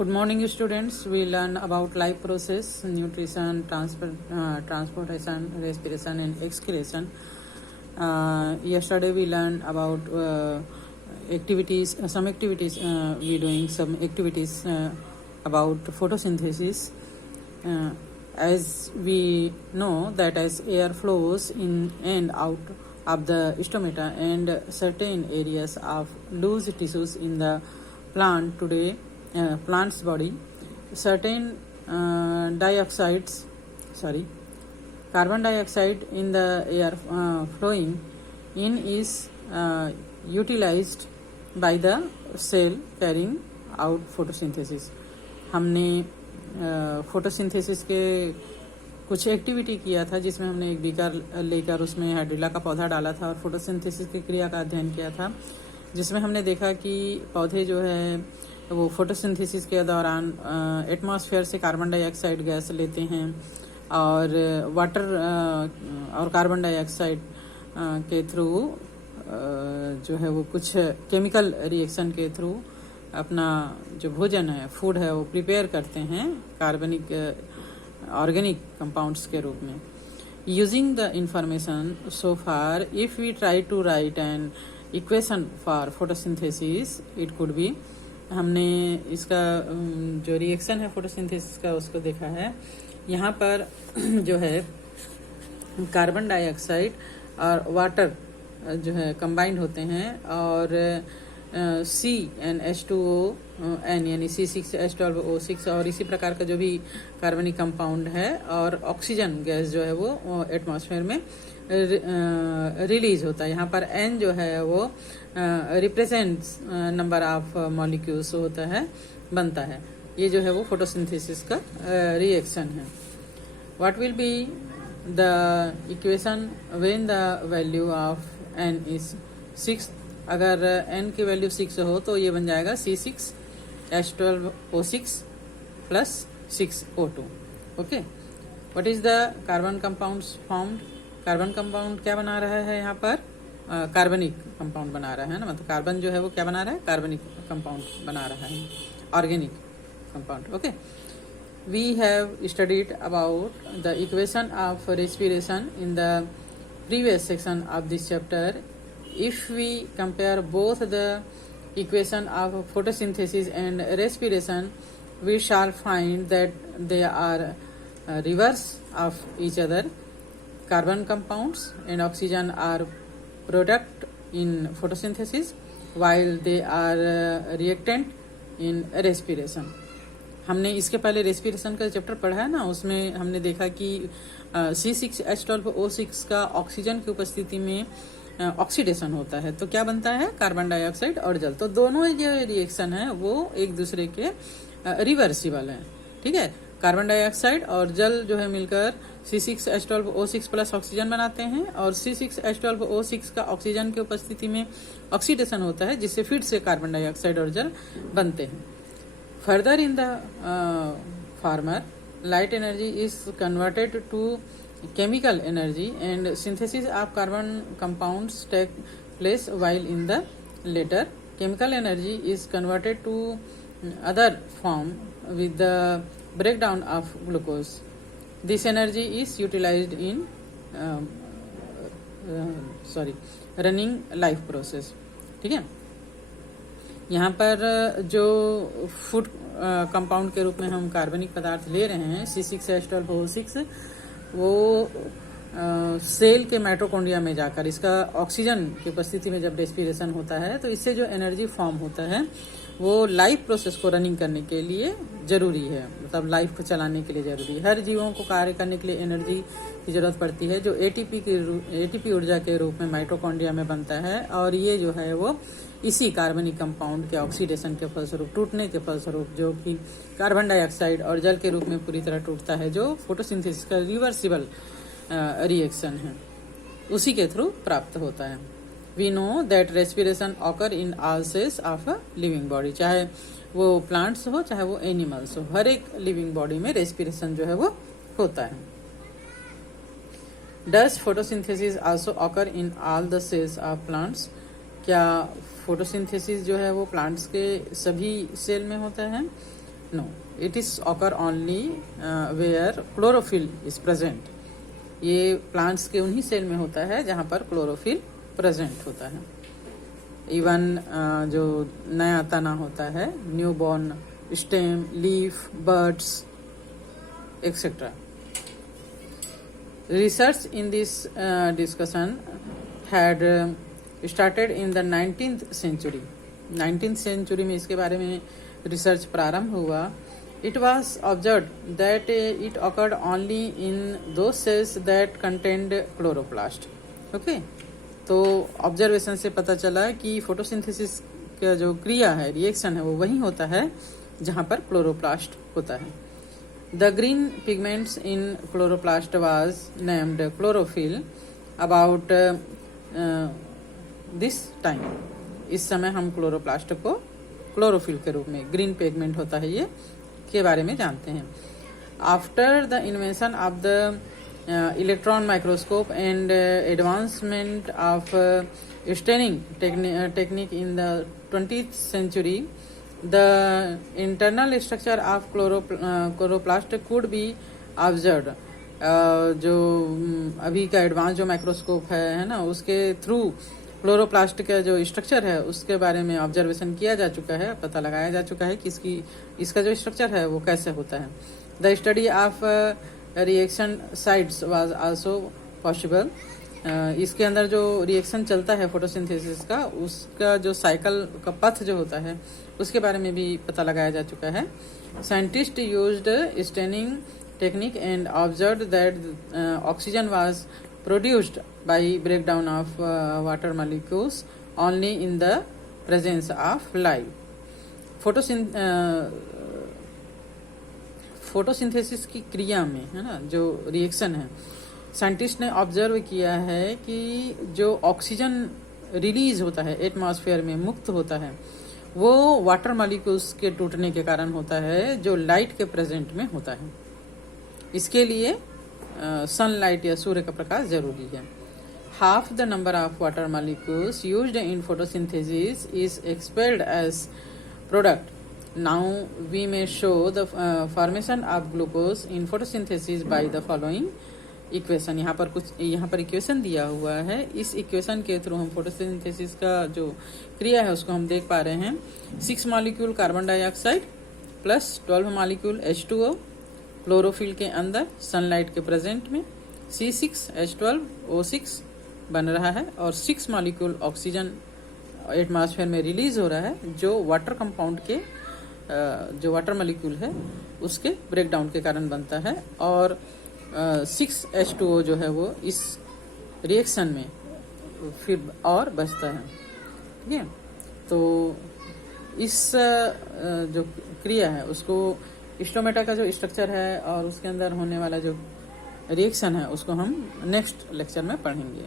Good morning, students. We learn about life process, nutrition, transportation, respiration, and excretion. Yesterday we learned about activities. Some activities we doing some activities about photosynthesis. As we know that as air flows in and out of the stomata and certain areas of loose tissues in the plant's body, certain carbon dioxide in the air flowing in is utilized by the cell carrying out photosynthesis. हमने photosynthesis के कुछ activity किया था जिसमें हमने एक beaker लेकर उसमें हाइड्रिला का पौधा डाला था और फोटोसिंथेसिस की क्रिया का अध्ययन किया था, जिसमें हमने देखा कि पौधे जो है वो फोटोसिंथेसिस के दौरान एटमॉस्फेयर से कार्बन डाइऑक्साइड गैस लेते हैं और वाटर और कार्बन डाइऑक्साइड के थ्रू जो है वो कुछ केमिकल रिएक्शन के थ्रू अपना जो भोजन है, फूड है, वो प्रिपेयर करते हैं कार्बनिक ऑर्गेनिक कंपाउंड्स के रूप में. Using the information so far, if we try to write an equation for photosynthesis, it could be. हमने इसका जो रिएक्शन है फोटोसिंथेसिस का उसको देखा है. यहाँ पर जो है कार्बन डाइऑक्साइड और वाटर जो है कंबाइंड होते हैं और CnH2O यानी C6H12O6 और इसी प्रकार का जो भी कार्बनिक कंपाउंड है और ऑक्सीजन गैस जो है वो एटमॉस्फेयर में रिलीज होता है. यहाँ पर N जो है वो रिप्रेजेंट्स नंबर ऑफ मॉलिक्यूल्स होता है, बनता है. ये जो है वो फोटोसिंथेसिस का रिएक्शन है. What will be the equation when the value of N is 6. अगर N की वैल्यू 6 हो तो ये बन जाएगा C6H12O6 plus 6O2. Okay, what is the carbon compounds formed. Carbon compound क्या बना रहा है यहाँ पर, कार्बनिक कंपाउंड बना रहा है ना, मतलब कार्बन जो है वो क्या बना रहा है, कार्बनिक कंपाउंड बना रहा है, organic compound. Okay, we have studied about the equation of respiration in the previous section of this chapter. If we compare both the equation of photosynthesis and respiration, we shall find that they are reverse of each other. Carbon compounds and oxygen are product in photosynthesis while they are reactant in respiration. हमने इसके पहले respiration का chapter पढ़ा है ना, उसमें हमने देखा कि C6H12O6 का ऑक्सीजन की उपस्थिति में ऑक्सीडेशन होता है तो क्या बनता है, कार्बन डाइऑक्साइड और जल. तो दोनों जो रिएक्शन है वो एक दूसरे के रिवर्सिबल हैं. ठीक है, कार्बन डाइऑक्साइड और जल जो है मिलकर C6H12O6 प्लस ऑक्सीजन बनाते हैं और C6H12O6 का ऑक्सीजन की उपस्थिति में ऑक्सीडेशन होता है जिससे फिर से कार्बन डाइऑक्साइड और जल बनते हैं. Further in the former, light energy is converted to chemical energy and synthesis of carbon compounds take place, while in the later chemical energy is converted to other form with the breakdown of glucose. This energy is utilized in running life process. ठीक है, यहाँ पर जो food compound के रूप में हम कार्बनिक पदार्थ ले रहे हैं C6H12O6, वो सेल के माइटोकॉन्ड्रिया में जाकर इसका ऑक्सीजन की उपस्थिति में जब रेस्पिरेशन होता है तो इससे जो एनर्जी फॉर्म होता है वो लाइफ प्रोसेस को रनिंग करने के लिए जरूरी है, मतलब लाइफ को चलाने के लिए जरूरी है. हर जीवों को कार्य करने के लिए एनर्जी की जरूरत पड़ती है जो एटीपी ऊर्जा के रूप में माइटोकॉन्ड्रिया में बनता है और ये जो है वो इसी कार्बनिक कंपाउंड के ऑक्सीडेशन के फलस्वरूप, टूटने के फलस्वरूप, जो कि कार्बन डाइऑक्साइड और जल के रूप में पूरी तरह टूटता है, जो फोटोसिंथेसिस का रिवर्सिबल रिएक्शन है, उसी के थ्रू प्राप्त होता है. We know that respiration occur in all cells of a living body, चाहे वो प्लांट्स हो चाहे वो एनिमल्स हो, हर एक लिविंग बॉडी में रेस्पिरेशन जो है वो होता है. Does photosynthesis also occur in all the cells of plants. क्या फोटोसिंथेसिस जो है वो प्लांट्स के सभी सेल में होता है? No, it is occur only where chlorophyll is present. ये प्लांट्स के उन्हीं सेल में होता है जहाँ पर क्लोरोफिल प्रेजेंट होता है। इवन जो नया तना होता है, newborn stem, leaf, birds etcetera. Research in this discussion had started in the 19th century. 19th century में इसके बारे में रिसर्च प्रारंभ हुआ। It was observed that it occurred only in those cells that contained chloroplast. Okay? तो observation से पता चला कि फोटोसिंथेसिस का जो क्रिया है, रिएक्शन है, वो वही होता है जहाँ पर क्लोरोप्लास्ट होता है। The green pigments in chloroplast was named chlorophyll about this time. इस समय हम क्लोरोप्लास्ट को क्लोरोफिल के रूप में, ग्रीन पिगमेंट होता है ये, के बारे में जानते हैं। After the invention of the electron microscope and advancement of staining technique in the 20th century, the internal structure of chloroplast could be observed. जो अभी का एडवांस जो माइक्रोस्कोप है ना, उसके थ्रू क्लोरोप्लास्ट का जो स्ट्रक्चर है उसके बारे में ऑब्जर्वेशन किया जा चुका है, पता लगाया जा चुका है कि इसका जो स्ट्रक्चर है वो कैसे होता है। The study of reaction sites was also possible. इसके अंदर जो रिएक्शन चलता है फोटोसिंथेसिस का, उसका जो साइकिल का पथ जो होता है उसके बारे में भी पता लगाया जा चुका है। Scientist used staining technique and observed that oxygen was produced by breakdown of water molecules only in the presence of light. Photosynthesis की क्रिया में, है ना, जो रिएक्शन है, साइंटिस्ट ने ऑब्जर्व किया है कि जो ऑक्सीजन रिलीज होता है एटमॉस्फेयर में, मुक्त होता है, वो वाटर मॉलिक्यूल्स के टूटने के कारण होता है जो लाइट के प्रेजेंट में होता है। इसके लिए सनलाइट या सूर्य का प्रकाश जरूरी है। Half the number of water molecules used in photosynthesis is expelled as product. Now we may show the formation of glucose in photosynthesis by the following equation. यहाँ पर इक्वेशन दिया हुआ है। इस इक्वेशन के थ्रू हम फोटोसिंथेसिस का जो क्रिया है उसको हम देख पा रहे हैं। 6 molecule carbon dioxide plus 12 molecule H2O chlorophyll के अंदर सनलाइट के प्रेजेंट में C6H12O6 बन रहा है और 6 मॉलिक्यूल ऑक्सीजन एटमॉस्फेयर में रिलीज हो रहा है जो वाटर कंपाउंड के जो वाटर मॉलिक्यूल है उसके ब्रेकडाउन के कारण बनता है और 6H2O जो है वो इस रिएक्शन में फिर और बचता है। ठीक है, तो इस जो क्रिया है उसको स्टोमेटा का जो स्ट्रक्चर है और उसके अंदर होने वाला जो रिएक्शन है उसको हम नेक्स्ट लेक्चर में पढ़ेंगे।